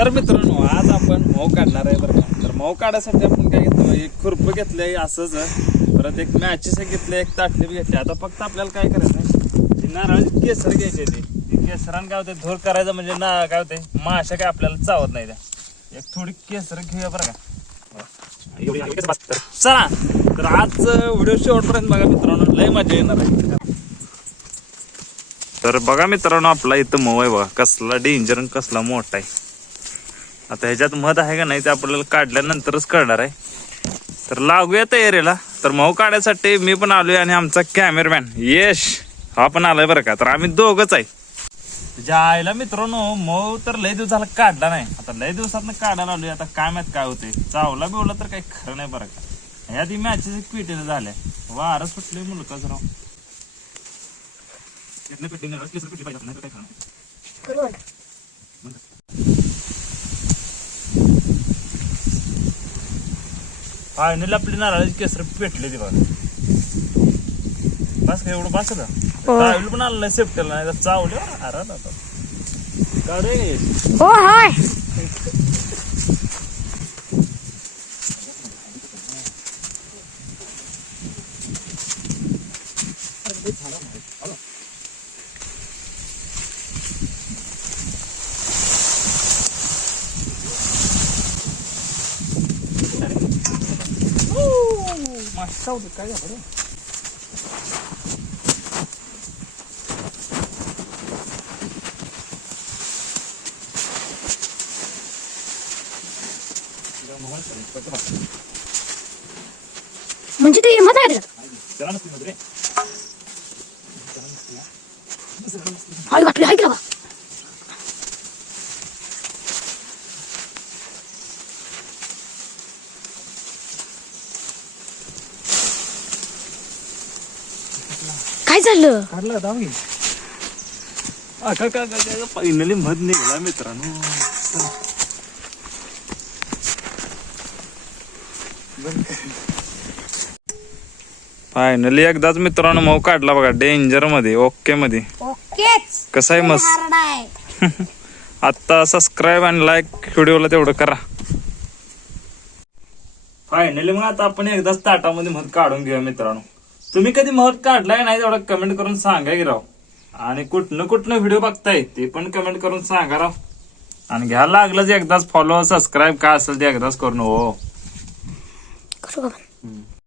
तर मित्रांनो आज आपण मऊ काढणार आहे बरं का. तर मऊ काढायसाठी आपण काय घेतलं एक खुरप घेतलंय असंच परत एक मॅचेस घेतले एक ताटली घेतली. आता फक्त आपल्याला काय करायचं आहे? ती नारळाची केसर घ्यायची ते. ती केसरान काय होते धूर करायचं म्हणजे ना काय होते माशा काय आपल्याला चावत नाही त्या. एक थोडी केसर घेऊया बरं का. चला तर आज व्हिडिओ शेवटपर्यंत बघा मित्रांनो लय मजा येणार आहे. तर बघा मित्रांनो आपला इथं मऊ आहे बघा. कसला डेंजर आणि कसला मोठा आहे. आता ह्याच्यात मध आहे का नाही ते आपल्याला काढल्यानंतरच कळणार आहे. तर लागूया तयारीला. तर मऊ काढायसाठी मी पण आलोय आणि आमचा कॅमेरामॅन यश हा पण आलाय बरं का. तर आम्ही दोघच आहे. तुझ्या आईला मित्रांनो मऊ तर लय दिवसाला काढला नाही. आता लय दिवसात काढायला आलोय. आता काय माहीत काय होते चावला बिवला तर काही खरं नाही बरं का. ह्या ती मॅचेस पिटेल झाल्या. वारं सुटले मुलकाच राव इथनं पिटिंग झालं, केसर पिटली पाहिजे, नाहीतर काय खरं नाही. फायनल आपली नारळाची केसर पेटले ती बघा बस का एवढं बस का? चावलं पण आलं नाही सेफ्टीला नाही चावले अरे हो होय. मस्त होतं काय झालं रे? म्हणजे ते हिंमत आहे त्याच्यात त्याला नसतील ना रे. हाय वाटली हाय की बाबा काय झालं? काढला फायनली मध निघाला मित्रांनो. फायनली एकदाच मित्रांनो मऊ काढला बघा डेंजरमध्ये ओके मध्ये. ओकेच. कसं आहे मस्त? आता सबस्क्राईब आणि लाईक व्हिडिओला तेवढं करा. फायनली मग आता आपण एकदाच ताटामध्ये मध काढून घेऊया मित्रांनो. तुम्ही कधी मध काढलाय नाही तेवढं कमेंट करून सांगा की राव. आणि कुठनं कुठनं व्हिडिओ बघताय ते पण कमेंट करून सांगा राव. आणि घ्यायला लागलं जे एकदाच फॉलो सबस्क्राईब काय असेल ते एकदाच करून हो.